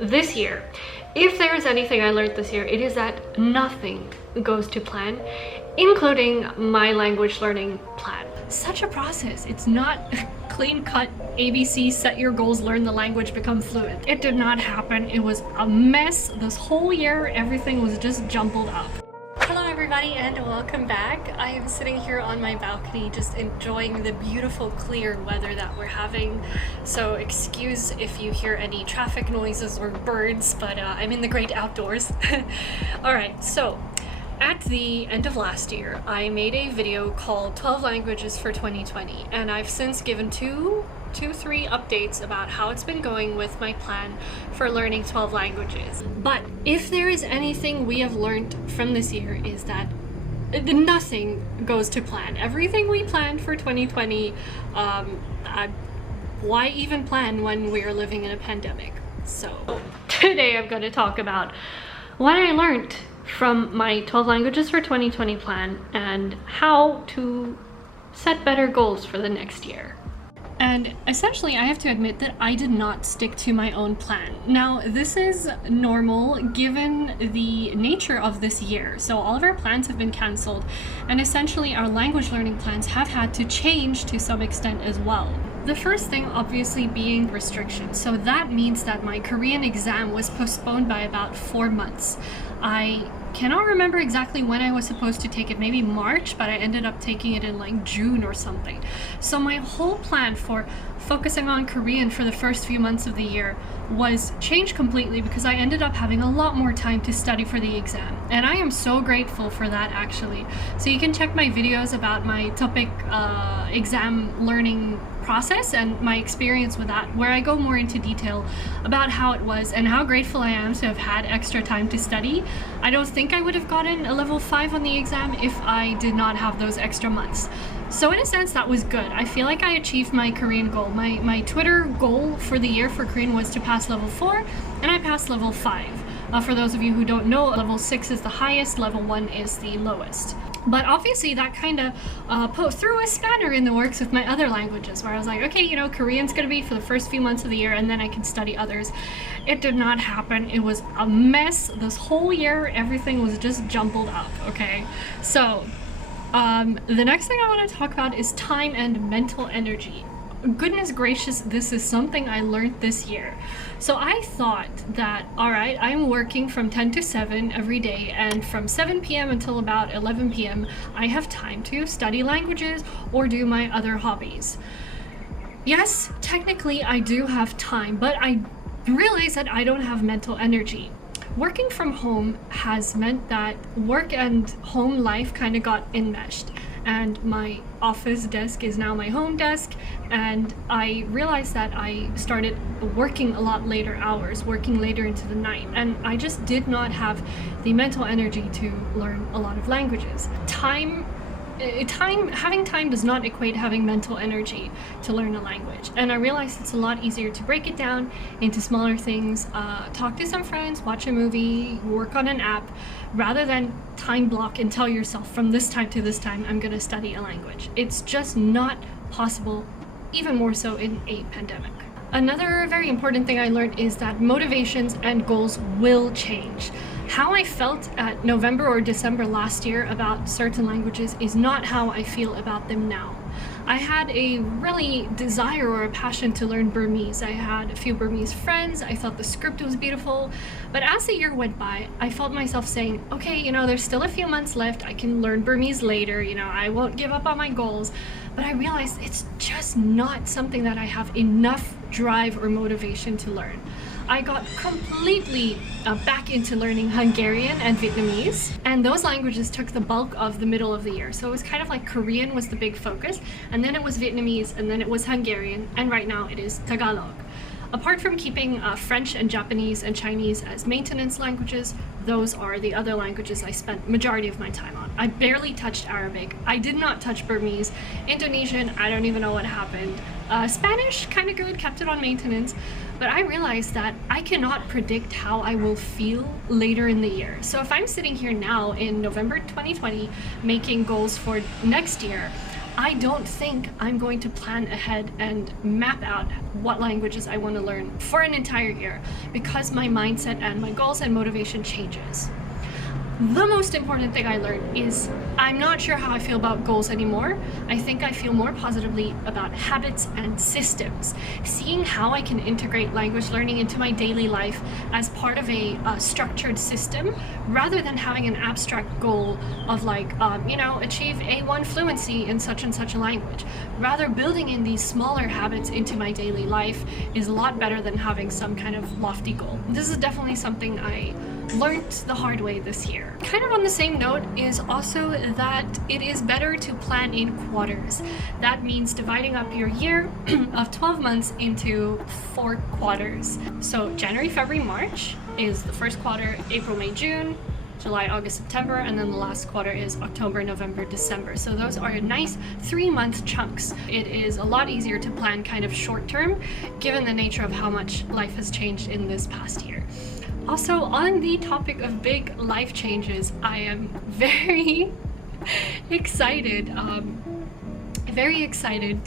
this year. If there is anything I learned this year, it is that nothing goes to plan, including my language learning plan. Such a process. It's not clean cut ABC, set your goals, learn the language, become fluent. It did not happen. It was a mess. This whole year, everything was just jumbled up. Hello everybody and welcome back. I am sitting here on my balcony just enjoying the beautiful clear weather that we're having. So excuse if you hear any traffic noises or birds, but I'm in the great outdoors. Alright, so at the end of last year, I made a video called 12 Languages for 2020, and I've since given three updates about how it's been going with my plan for learning 12 languages. But if there is anything we have learned from this year is that nothing goes to plan. Everything we planned for 2020, why even plan when we are living in a pandemic? So today I'm going to talk about what I learned from my 12 languages for 2020 plan and how to set better goals for the next year. And essentially, I have to admit that I did not stick to my own plan. Now, this is normal given the nature of this year. So all of our plans have been cancelled, and essentially our language learning plans have had to change to some extent as well. The first thing obviously being restrictions. So that means that my Korean exam was postponed by about 4 months. I cannot remember exactly when I was supposed to take it, maybe March, but I ended up taking it in like June or something. So my whole plan for focusing on Korean for the first few months of the year was changed completely because I ended up having a lot more time to study for the exam. And I am so grateful for that actually. So you can check my videos about my topic exam learning process and my experience with that, where I go more into detail about how it was and how grateful I am to have had extra time to study. I don't think I would have gotten a level 5 on the exam if I did not have those extra months. So in a sense, that was good. I feel like I achieved my Korean goal. My Twitter goal for the year for Korean was to pass level 4, and I passed level 5. For those of you who don't know, level 6 is the highest, level 1 is the lowest. But obviously that kind of threw a spanner in the works with my other languages, where I was like, okay, you know, Korean's gonna be for the first few months of the year and then I can study others. It did not happen. It was a mess. This whole year, everything was just jumbled up, okay? So, the next thing I want to talk about is time and mental energy. Goodness gracious, this is something I learned this year. So I thought that, alright, I'm working from 10 to 7 every day, and from 7 p.m. until about 11 p.m. I have time to study languages or do my other hobbies. Yes, technically I do have time, but I realize that I don't have mental energy. Working from home has meant that work and home life kind of got enmeshed, and my office desk is now my home desk, and I realized that I started working a lot later hours, working later into the night, and I just did not have the mental energy to learn a lot of languages. Having time does not equate having mental energy to learn a language, and I realized it's a lot easier to break it down into smaller things, talk to some friends, watch a movie, work on an app, rather than time block and tell yourself from this time to this time I'm gonna study a language. It's just not possible, even more so in a pandemic. Another very important thing I learned is that motivations and goals will change. How I felt at November or December last year about certain languages is not how I feel about them now. I had a really desire or a passion to learn Burmese. I had a few Burmese friends. I thought the script was beautiful. But as the year went by, I felt myself saying, okay, you know, there's still a few months left. I can learn Burmese later. You know, I won't give up on my goals. But I realized it's just not something that I have enough drive or motivation to learn. I got completely back into learning Hungarian and Vietnamese, and those languages took the bulk of the middle of the year. So it was kind of like Korean was the big focus, and then it was Vietnamese, and then it was Hungarian, and right now it is Tagalog. Apart from keeping French and Japanese and Chinese as maintenance languages, those are the other languages I spent majority of my time on. I barely touched Arabic. I did not touch Burmese. Indonesian, I don't even know what happened. Spanish, kind of good, kept it on maintenance. But I realized that I cannot predict how I will feel later in the year. So if I'm sitting here now in November 2020 making goals for next year, I don't think I'm going to plan ahead and map out what languages I want to learn for an entire year, because my mindset and my goals and motivation changes. The most important thing I learned is I'm not sure how I feel about goals anymore. I think I feel more positively about habits and systems. Seeing how I can integrate language learning into my daily life as part of a structured system, rather than having an abstract goal of like, achieve A1 fluency in such and such a language. Rather, building in these smaller habits into my daily life is a lot better than having some kind of lofty goal. This is definitely something I learned the hard way this year. Kind of on the same note is also that it is better to plan in quarters. That means dividing up your year of 12 months into 4 quarters. So January, February, March is the first quarter, April, May, June, July, August, September, and then the last quarter is October, November, December. So those are nice 3-month chunks. It is a lot easier to plan kind of short term, given the nature of how much life has changed in this past year. Also, on the topic of big life changes, I am very excited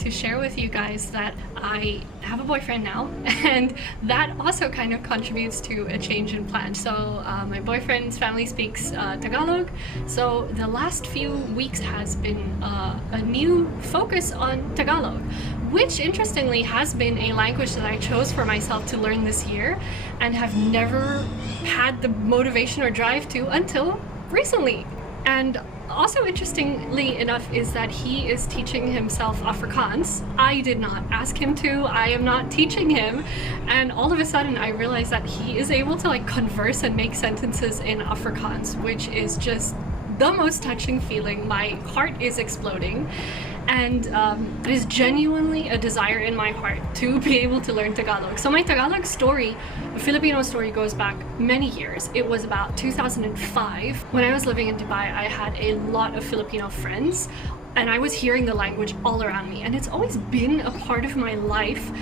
to share with you guys that I have a boyfriend now, and that also kind of contributes to a change in plan. So my boyfriend's family speaks Tagalog, so the last few weeks has been a new focus on Tagalog, which interestingly has been a language that I chose for myself to learn this year and have never had the motivation or drive to until recently. And also interestingly enough is that he is teaching himself Afrikaans. I did not ask him to, I am not teaching him, and all of a sudden I realized that he is able to like converse and make sentences in Afrikaans, which is just the most touching feeling. My heart is exploding, and it is genuinely a desire in my heart to be able to learn Tagalog. So my Tagalog story, the Filipino story, goes back many years. It was about 2005. When I was living in Dubai, I had a lot of Filipino friends, and I was hearing the language all around me, and it's always been a part of my life.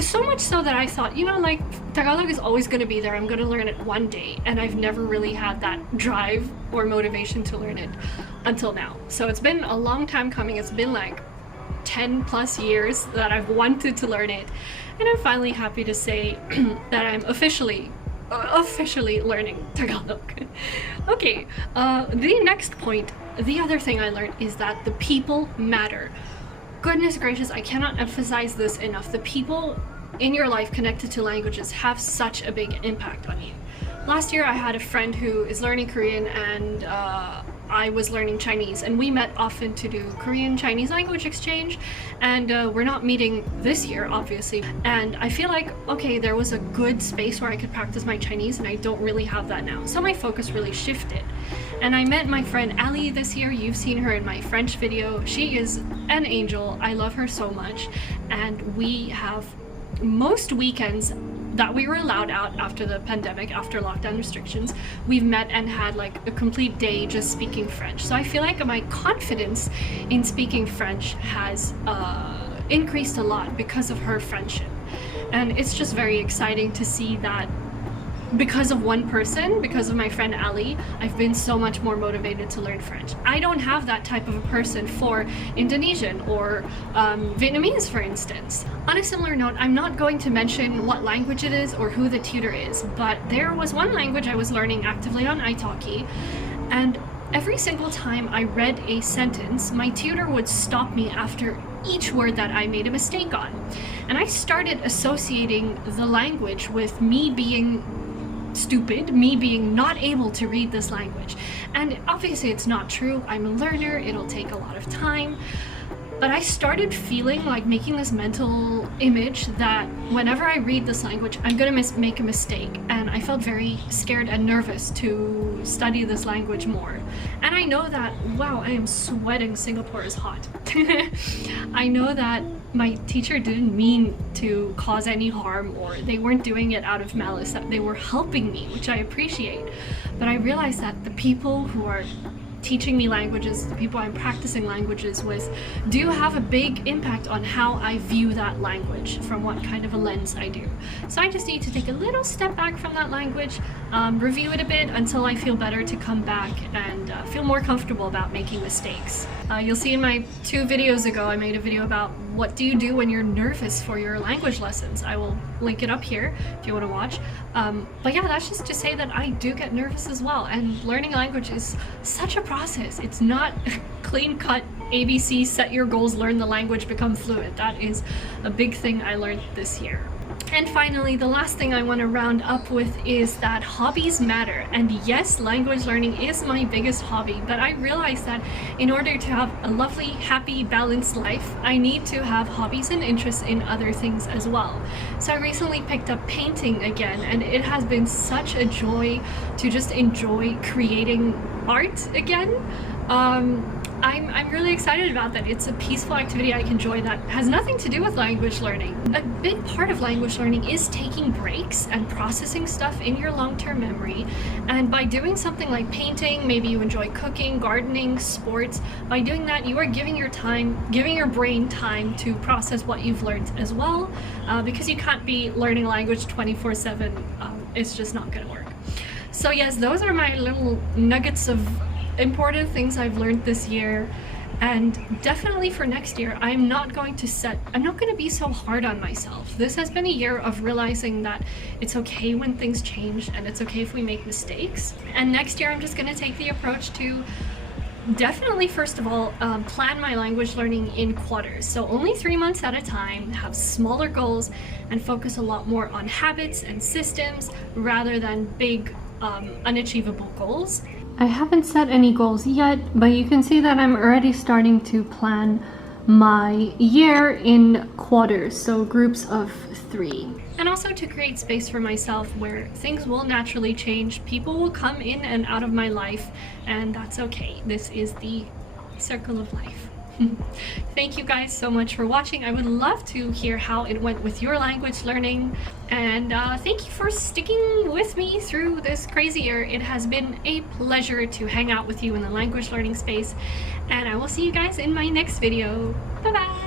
So much so that I thought, like, Tagalog is always going to be there. I'm going to learn it one day. And I've never really had that drive or motivation to learn it until now. So it's been a long time coming. It's been like 10 plus years that I've wanted to learn it. And I'm finally happy to say that I'm officially learning Tagalog. Okay, the next point, the other thing I learned is that the people matter. Goodness gracious, I cannot emphasize this enough. The people in your life connected to languages have such a big impact on you. Last year I had a friend who is learning Korean, and I was learning Chinese, and we met often to do Korean-Chinese language exchange, and we're not meeting this year, obviously. And I feel like, okay, there was a good space where I could practice my Chinese, and I don't really have that now. So my focus really shifted. And I met my friend Ali this year. You've seen her in my French video. She is an angel. I love her so much. And we have most weekends that we were allowed out after the pandemic, after lockdown restrictions, we've met and had like a complete day just speaking French. So I feel like my confidence in speaking French has increased a lot because of her friendship. And it's just very exciting to see that because of one person, because of my friend Ali, I've been so much more motivated to learn French. I don't have that type of a person for Indonesian or Vietnamese, for instance. On a similar note, I'm not going to mention what language it is or who the tutor is, but there was one language I was learning actively on italki, and every single time I read a sentence, my tutor would stop me after each word that I made a mistake on. And I started associating the language with me being stupid, me being not able to read this language. And obviously it's not true. I'm a learner, it'll take a lot of time. But I started feeling like making this mental image that whenever I read this language, I'm gonna make a mistake. And I felt very scared and nervous to study this language more. And I know that, wow, I am sweating, Singapore is hot. I know that my teacher didn't mean to cause any harm, or they weren't doing it out of malice, that they were helping me, which I appreciate. But I realized that the people who are teaching me languages, the people I'm practicing languages with, do have a big impact on how I view that language, from what kind of a lens I do. So I just need to take a little step back from that language, review it a bit until I feel better to come back and feel more comfortable about making mistakes. You'll see in my 2 videos ago, I made a video about what do you do when you're nervous for your language lessons. I will link it up here if you want to watch. But yeah, that's just to say that I do get nervous as well, and learning language is such a process. It's not clean cut ABC, set your goals, learn the language, become fluent. That is a big thing I learned this year. And finally, the last thing I want to round up with is that hobbies matter. And yes, language learning is my biggest hobby, but I realize that in order to have a lovely, happy, balanced life, I need to have hobbies and interests in other things as well. So I recently picked up painting again, and it has been such a joy to just enjoy creating art again. I'm really excited about that. It's a peaceful activity I can enjoy that has nothing to do with language learning. A big part of language learning is taking breaks and processing stuff in your long-term memory. And by doing something like painting, maybe you enjoy cooking, gardening, sports, by doing that you are giving your brain time to process what you've learned as well, because you can't be learning a language 24/7. It's just not gonna work. So yes, those are my little nuggets of important things I've learned this year, and definitely for next year I'm not going to be so hard on myself. This has been a year of realizing that it's okay when things change, and it's okay if we make mistakes. And next year I'm just going to take the approach to definitely, first of all, plan my language learning in quarters. So only 3 months at a time, have smaller goals, and focus a lot more on habits and systems rather than big unachievable goals. I haven't set any goals yet, but you can see that I'm already starting to plan my year in quarters, so groups of 3. And also to create space for myself where things will naturally change. People will come in and out of my life, and that's okay. This is the circle of life. Thank you guys so much for watching. I would love to hear how it went with your language learning, and thank you for sticking with me through this crazy year. It has been a pleasure to hang out with you in the language learning space, and I will see you guys in my next video. Bye bye.